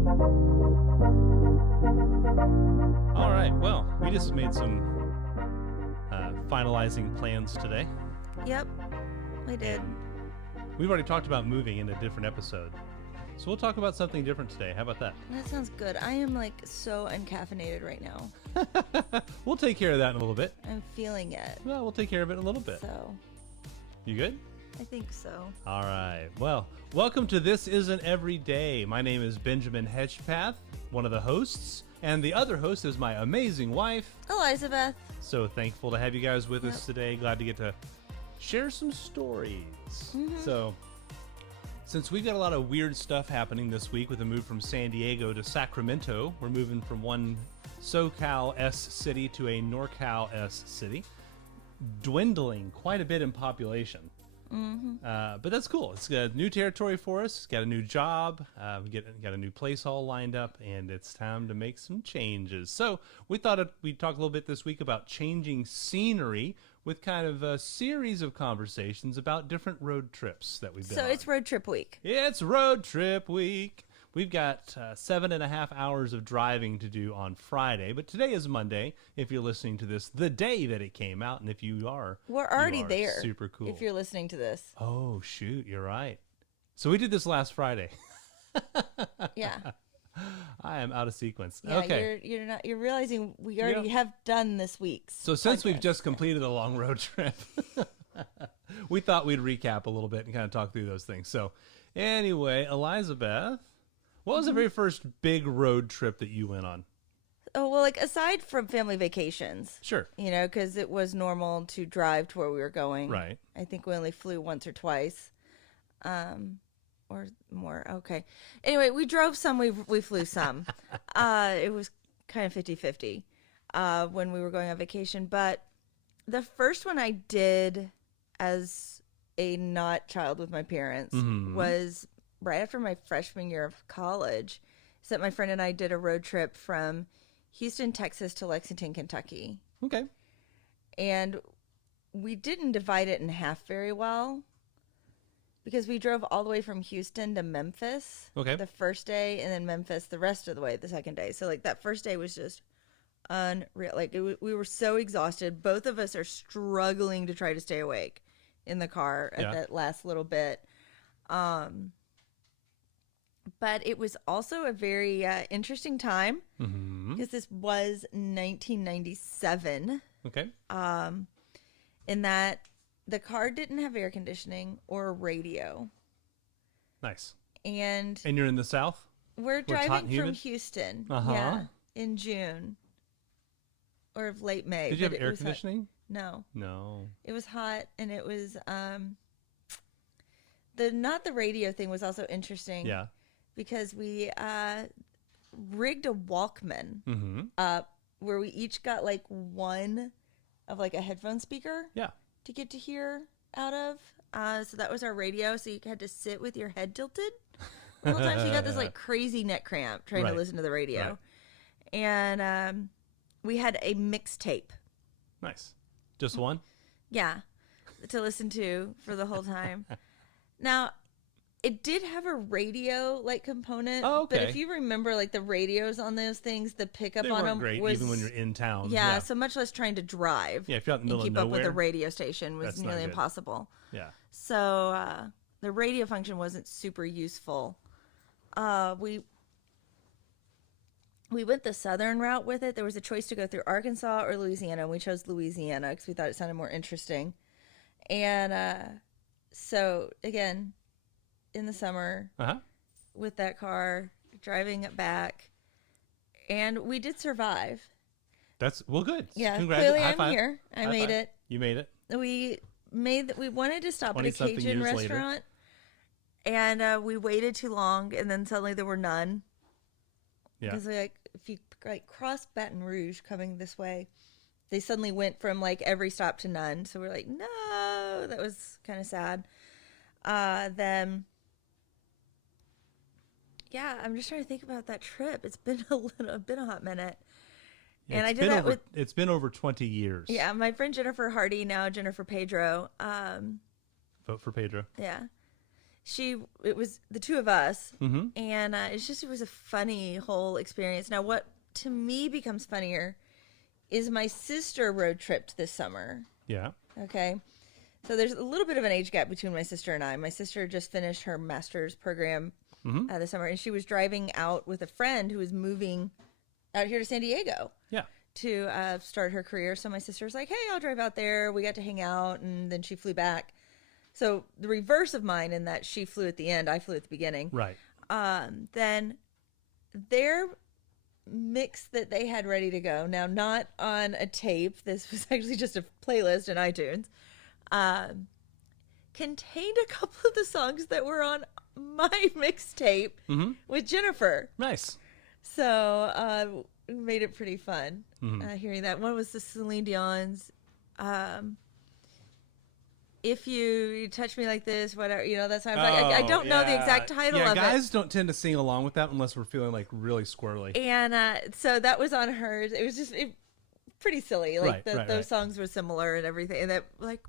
All right, well, we just made some finalizing plans today. Yep, we did. We've already talked about moving in a different episode. So we'll talk about something different today. How about that? That sounds good. I am like so uncaffeinated right now. We'll take care of that in a little bit. I'm feeling it. Well, we'll take care of it in a little bit. So, You good? I think so. All right. Well, welcome to This Isn't Every Day. My name is Benjamin Hedgspeth, one of the hosts. And the other host is my amazing wife, Elizabeth. So thankful to have you guys with us today. Glad to get to share some stories. So, since we've got a lot of weird stuff happening this week with a move from San Diego to Sacramento, we're moving from one SoCal-S city to a NorCal-S city, dwindling quite a bit in population. But that's cool. It's got new territory for us. Got a new job. We got a new place all lined up, and it's time to make some changes. So we thought we'd talk a little bit this week about changing scenery with kind of a series of conversations about different road trips that we've been on. So it's road trip week. Yeah, it's road trip week. We've got 7.5 hours of driving to do on Friday, but today is Monday. If you're listening to this the day that it came out, and if you are, We're already there. Super cool. If you're listening to this. Oh shoot, you're right. So we did this last Friday. Yeah. I am out of sequence. Yeah, Okay. you're realizing we already have done this week's. So since we've podcast. just completed a long road trip, we thought we'd recap a little bit and kind of talk through those things. So anyway, Elizabeth, what was the very first big road trip that you went on? Oh, well, like aside from family vacations. Sure. You know, because it was normal to drive to where we were going. Right. I think we only flew once or twice. Or more. Okay. Anyway, we drove some, we flew some. It was kind of 50-50 when we were going on vacation. But the first one I did as a not child with my parents was right after my freshman year of college. So my friend and I did a road trip from Houston, Texas to Lexington, Kentucky. Okay. And we didn't divide it in half very well because we drove all the way from Houston to Memphis the first day, and then Memphis the rest of the way the second day. So like that first day was just unreal. Like we were so exhausted. Both of us are struggling to try to stay awake in the car at that last little bit. But it was also a very interesting time because this was 1997. Okay. In that the car didn't have air conditioning or a radio. Nice. And you're in the South? we're Where it's hot driving and from humid? Houston. Uh-huh. Yeah, in June or late May. Did you have but it air was hot. conditioning? No. No. It was hot, and it was not the radio thing was also interesting. Yeah. Because we rigged a Walkman up where we each got like one of like a headphone speaker to get to hear out of. So that was our radio. So you had to sit with your head tilted the whole time. So you got this like crazy neck cramp trying to listen to the radio. Right. And we had a mixtape. Nice. Just one? Yeah. To listen to for the whole time. Now, it did have a radio like component, but if you remember, like the radios on those things, the pickup on them great, was even when you're in town. Yeah, so much less trying to drive. Yeah, if you're out in the middle and keep of up with nowhere, the radio station was that's nearly not good. impossible. Yeah. So the radio function wasn't super useful. We went the southern route with it. There was a choice to go through Arkansas or Louisiana, and we chose Louisiana because we thought it sounded more interesting. And so again, in the summer with that car, driving it back, and we did survive. That's good. Yeah, Congrats. clearly High I'm five. here. I High made five. it. You made it. We wanted to stop at a 20-something Cajun years later. restaurant, and we waited too long, and then suddenly there were none. Yeah. Because like if you like cross Baton Rouge coming this way, they suddenly went from like every stop to none. So we're like, no, that was kind of sad. Then. Yeah, I'm just trying to think about that trip. It's been a hot minute. And I did that with... It's been over 20 years. Yeah, my friend Jennifer Hardy, now Jennifer Pedro. Vote for Pedro. Yeah. it was the two of us, Mm-hmm. and it was a funny whole experience. Now, what to me becomes funnier is my sister road tripped this summer. Yeah. Okay. So there's a little bit of an age gap between my sister and I. My sister just finished her master's program this summer, and she was driving out with a friend who was moving out here to San Diego. Yeah. To start her career. So my sister was like, hey, I'll drive out there. We got to hang out, and then she flew back. So the reverse of mine in that she flew at the end, I flew at the beginning. Right. Then their mix that they had ready to go, now not on a tape, this was actually just a playlist in iTunes, contained a couple of the songs that were on my mixtape with Jennifer. Nice. So made it pretty fun hearing that. One was the Celine Dion's If You Touch Me Like This, whatever, that song. I don't know the exact title of it. Yeah, guys don't tend to sing along with that unless we're feeling like really squirrely. And so that was on hers. It was just pretty silly. Like those songs were similar and everything. And that, like,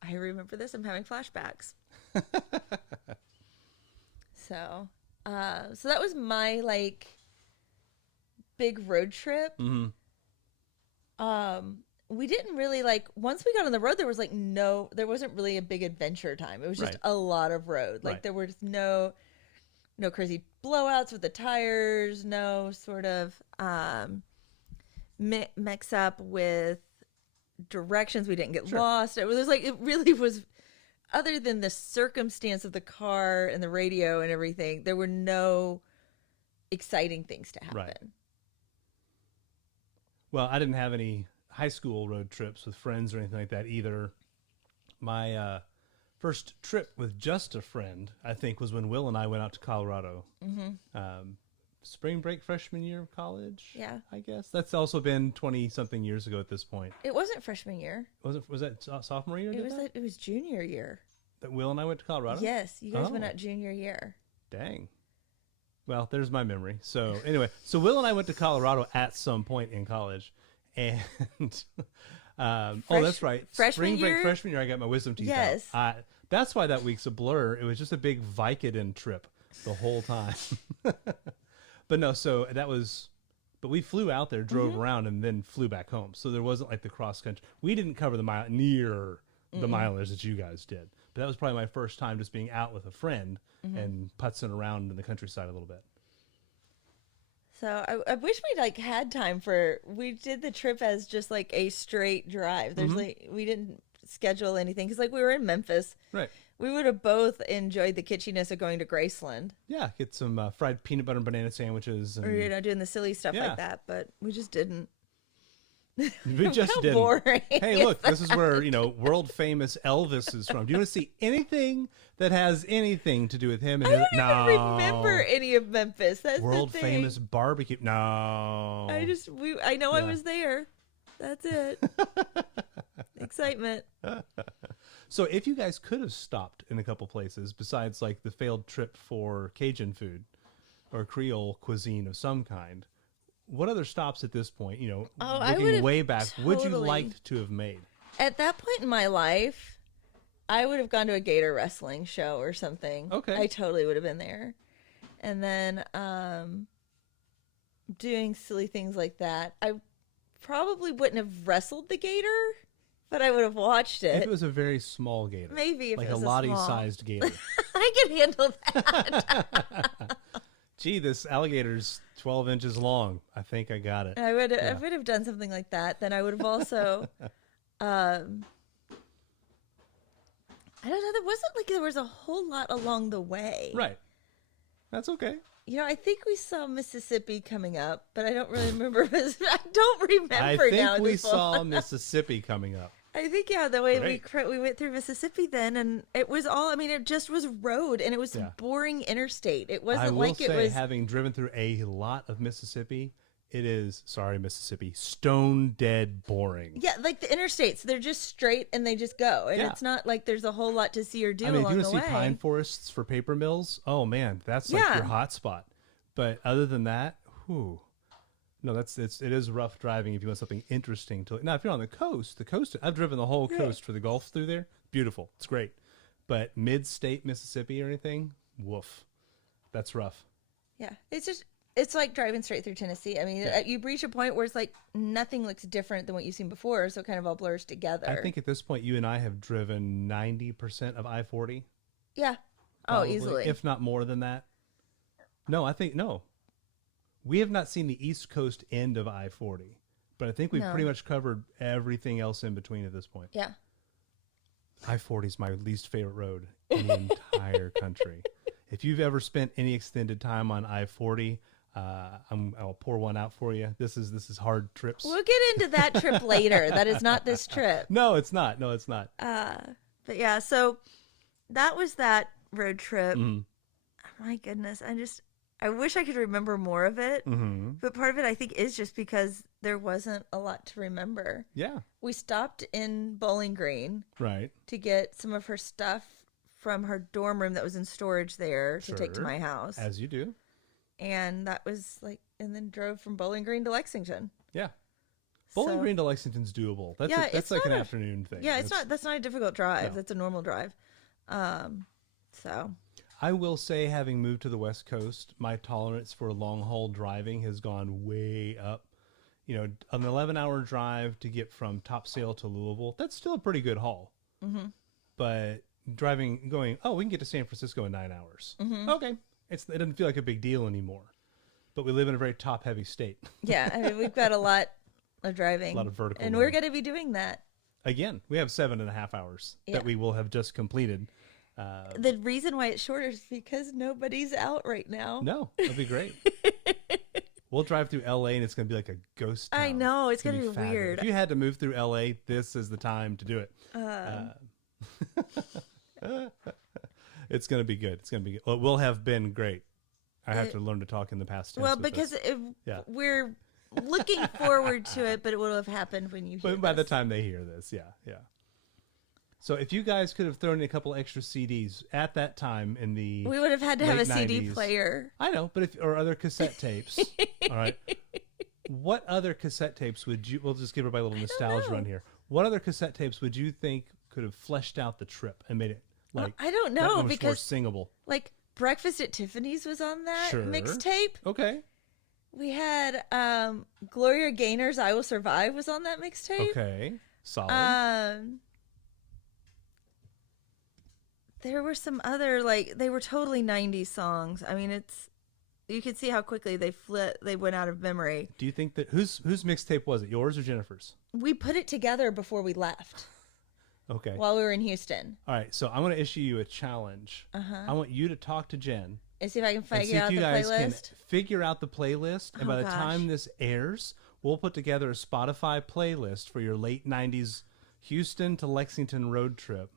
I remember this. I'm having flashbacks. So that was my, like, big road trip. We didn't really, like, once we got on the road, there wasn't really a big adventure time. It was just a lot of road. Like, there was no crazy blowouts with the tires, no sort of mix up with directions. We didn't get lost. It really was, other than the circumstance of the car and the radio and everything, there were no exciting things to happen. Right. Well, I didn't have any high school road trips with friends or anything like that either. My first trip with just a friend, I think, was when Will and I went out to Colorado. Spring break freshman year of college. Yeah, I guess that's also been 20-something years ago at this point. It wasn't freshman year. Was that sophomore year? It was junior year. That Will and I went to Colorado. Yes, you guys went out junior year. Dang. Well, there's my memory. So anyway, Will and I went to Colorado at some point in college. And that's right. Spring break freshman year, I got my wisdom teeth out. That's why that week's a blur. It was just a big Vicodin trip the whole time. But no, but we flew out there, drove around, and then flew back home. So there wasn't like the cross country. We didn't cover the mileage that you guys did. But that was probably my first time just being out with a friend and putzing around in the countryside a little bit. So I wish we'd had time we did the trip as just like a straight drive. There's we didn't schedule anything because we were in Memphis. Right. We would have both enjoyed the kitschiness of going to Graceland. Yeah, get some fried peanut butter and banana sandwiches. And, or, doing the silly stuff like that, but we just didn't. We just didn't. Boring. Hey, look, this is where, world famous Elvis is from. Do you want to see anything that has anything to do with him? And I don't even remember any of Memphis. That's world the thing. famous barbecue. No. I know I was there. That's it. Excitement. So if you guys could have stopped in a couple places besides like the failed trip for Cajun food or Creole cuisine of some kind, what other stops at this point, looking way back, would you like to have made? At that point in my life, I would have gone to a Gator wrestling show or something. Okay. I totally would have been there. And then doing silly things like that. I probably wouldn't have wrestled the Gator, but I would have watched it. If it was a very small gator. Maybe if like it was a Lottie-sized gator. I could handle that. Gee, this alligator's 12 inches long. I think I got it. I would have done something like that. Then I would have also, I don't know. There wasn't there was a whole lot along the way. Right. That's okay. I think we saw Mississippi coming up, but I don't really remember. I don't remember now. I think we saw Mississippi coming up. I think, the way we went through Mississippi then, and it was it just was road, and it was boring interstate. It wasn't having driven through a lot of Mississippi, it is, sorry, Mississippi, stone dead boring. Yeah, like the interstates, they're just straight and they just go. And it's not like there's a whole lot to see or do along the way. If you want to see pine forests for paper mills, oh man, that's your hot spot. But other than that, no, it is rough driving if you want something interesting to. Now, if you're on the coast, I've driven the whole coast for the Gulf through there. Beautiful, it's great. But mid-state Mississippi or anything, woof. That's rough. Yeah. It's like driving straight through Tennessee. I mean, you reach a point where it's like nothing looks different than what you've seen before, so it kind of all blurs together. I think at this point, you and I have driven 90% of I-40. Yeah. Probably, oh, easily. If not more than that. No. We have not seen the East Coast end of I-40, but I think we've pretty much covered everything else in between at this point. Yeah. I-40 is my least favorite road in the entire country. If you've ever spent any extended time on I-40, I'll pour one out for you. This is hard trips. We'll get into that trip later. That is not this trip. No, it's not. But yeah, so that was that road trip. My goodness, I wish I could remember more of it. But part of it, I think, is just because there wasn't a lot to remember. Yeah. We stopped in Bowling Green, right, to get some of her stuff from her dorm room that was in storage there to take to my house. As you do. And that was and then drove from Bowling Green to Lexington. Yeah. Bowling Green to Lexington's doable. That's like an afternoon thing. Yeah, that's not a difficult drive. No. That's a normal drive. So I will say, having moved to the West Coast, my tolerance for long haul driving has gone way up. You know, an 11-hour drive to get from Topsail to Louisville, that's still a pretty good haul. But we can get to San Francisco in 9 hours. Okay. It doesn't feel like a big deal anymore. But we live in a very top-heavy state. Yeah, I mean, we've got a lot of driving. A lot of vertical. And we're going to be doing that. Again, we have 7.5 hours that we will have just completed. The reason why it's shorter is because nobody's out right now. No, it'll be great. We'll drive through L.A. and it's going to be like a ghost town. I know. It's going to be weird. If you had to move through L.A., this is the time to do it. It's going to be good. Well, it will have been great. I have to learn to talk in the past tense. Well, because we're looking forward to it, but it will have happened when you hear by the time they hear this. Yeah. So if you guys could have thrown in a couple extra CDs at that time in the we would have had to have a 90s, CD player. I know, but or other cassette tapes. All right. What other cassette tapes would you? We'll just give everybody a little nostalgia run here. What other cassette tapes would you think could have fleshed out the trip and made it I don't know, that much because more singable? Like Breakfast at Tiffany's was on that mixtape. Okay. We had Gloria Gaynor's "I Will Survive" was on that mixtape. Okay. Solid. There were some other, they were totally 90s songs. I mean, you could see how quickly they went out of memory. Do you think that, whose mixtape was it? Yours or Jennifer's? We put it together before we left. Okay. While we were in Houston. All right. So I'm going to issue you a challenge. I want you to talk to Jen. And see if I can figure out the playlist. See if you guys can figure out the playlist. And by the time this airs, we'll put together a Spotify playlist for your late 90s Houston to Lexington road trip.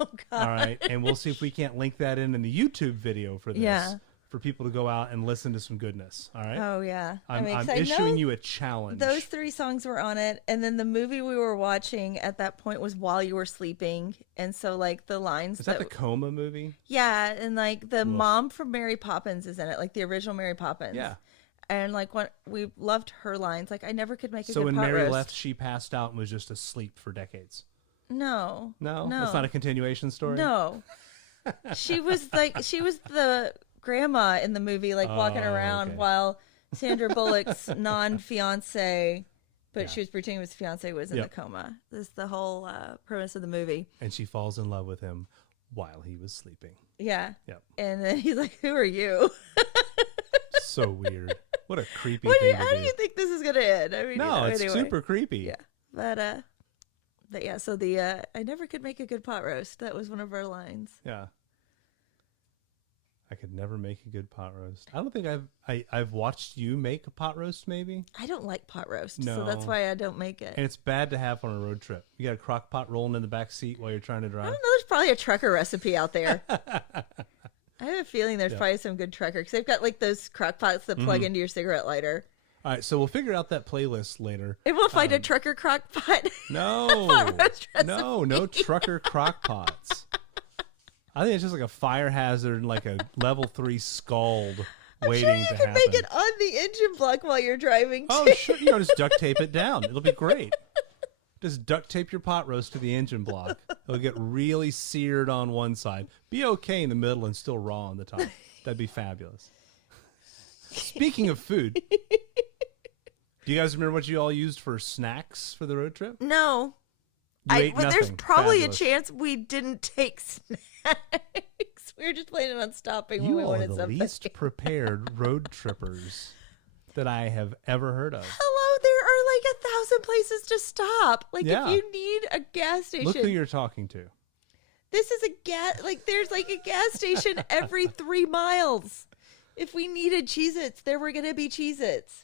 Oh, God. All right. And we'll see if we can't link that in the YouTube video for this. Yeah. For people to go out and listen to some goodness. All right. Oh, yeah. I'm issuing you a challenge. Those 3 songs were on it. And then the movie we were watching at that point was While You Were Sleeping. And so, the lines. Is that the Coma movie? Yeah. And, the mom from Mary Poppins is in it. The original Mary Poppins. Yeah. And, we loved her lines. I never could make a good So when pot Mary roast. left, she passed out and was just asleep for decades. No. That's not a continuation story. No, she was the grandma in the movie, walking around while Sandra Bullock's non-fiance, but she was pretending his fiance was in the coma. This is the whole premise of the movie. And she falls in love with him while he was sleeping. Yeah. Yep. And then he's like, "Who are you?" So weird. What a creepy thing. How do you think this is gonna end? I mean, it's anyway. super creepy. Yeah, but yeah, so I never could make a good pot roast. That was one of our lines. Yeah. I could never make a good pot roast. I don't think I've watched you make a pot roast, maybe. I don't like pot roast, so that's why I don't make it. And it's bad to have on a road trip. You got a crock pot rolling in the back seat while you're trying to drive. I don't know. There's probably a trucker recipe out there. I have a feeling there's probably some good trucker, because they've got those crock pots that plug into your cigarette lighter. All right, so we'll figure out that playlist later. And we'll find a trucker crock pot. No, no trucker crock pots. I think it's just a fire hazard and a level 3 scald waiting to happen. You can make it on the engine block while you're driving, too. Oh, sure. Just duct tape it down. It'll be great. Just duct tape your pot roast to the engine block. It'll get really seared on one side. Be okay in the middle and still raw on the top. That'd be fabulous. Speaking of food, do you guys remember what you all used for snacks for the road trip? No. You ate Well, there's nothing. probably Fabulous. a chance we didn't take snacks. We were just planning on stopping when You we are wanted the something. least prepared road trippers that I have ever heard of. Hello, there are like 1,000 places to stop. Like Yeah. if you need a gas station. Look who you're talking to. This is a gas, like there's like a gas station every 3 miles. If we needed Cheez-Its, there were going to be Cheez-Its.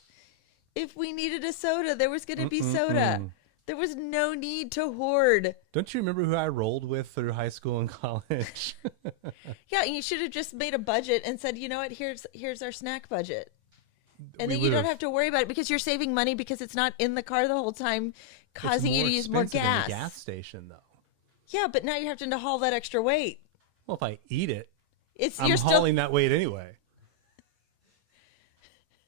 If we needed a soda, there was going to be soda. There was no need to hoard. Don't you remember who I rolled with through high school and college? Yeah, you should have just made a budget and said, you know what, here's our snack budget. And We then you don't would've- have to worry about it because you're saving money because it's not in the car the whole time, causing you to use more expensive than gas. a gas station, though. Yeah, but now you're having to haul that extra weight. Well, if I eat it, I'm You're hauling that weight anyway.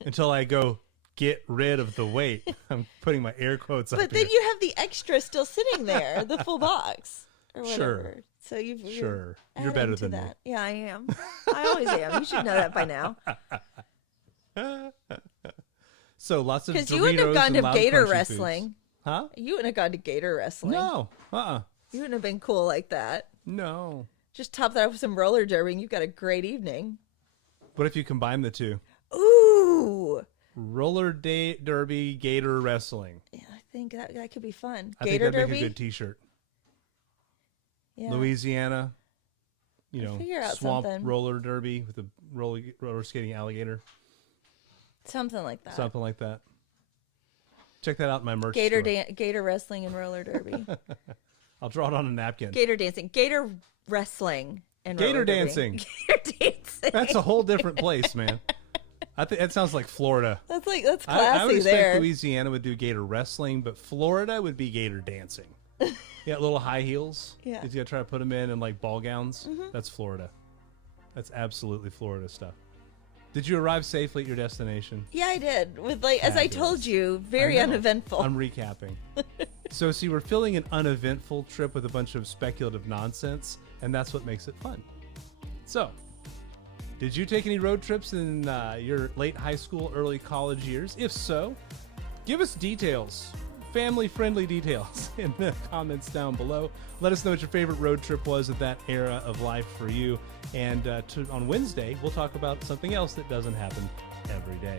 Until I go get rid of the weight. I'm putting my air quotes up But here. then you have the extra still sitting there, the full box or whatever. Sure. So you're Sure. You're adding better to than that. me. Yeah, I am. I always am. You should know that by now. So lots of Because you wouldn't have Doritos gone and to loud Gator crunchy wrestling. foods. Huh? You wouldn't have gone to Gator wrestling. No. You wouldn't have been cool like that. No. Just top that off with some roller derby and you've got a great evening. What if you combine the two? Ooh. Roller derby, Gator wrestling. Yeah, I think that could be fun. I Gator think that'd derby. make a good T-shirt. Yeah. Louisiana, figure out swamp something. roller derby with a roller skating alligator, Something like that. something like that. Check that out in my merch Gator store. Gator wrestling and roller derby. I'll draw it on a napkin. Gator dancing. Gator wrestling and Gator roller derby. dancing. Gator dancing. That's a whole different place, man. I think that sounds like Florida. That's classy I would expect there. Louisiana would do Gator wrestling, but Florida would be Gator dancing. Yeah, little high heels. Yeah. You gotta try to put them in like ball gowns. That's Florida. That's absolutely Florida stuff. Did you arrive safely at your destination? Yeah, I did. With as I told Fabulous. you, very I know. uneventful. I'm recapping. So, see, we're filling an uneventful trip with a bunch of speculative nonsense, and that's what makes it fun. So, did you take any road trips in your late high school, early college years? If so, give us details, family-friendly details in the comments down below. Let us know what your favorite road trip was at that era of life for you. And on Wednesday, we'll talk about something else that doesn't happen every day.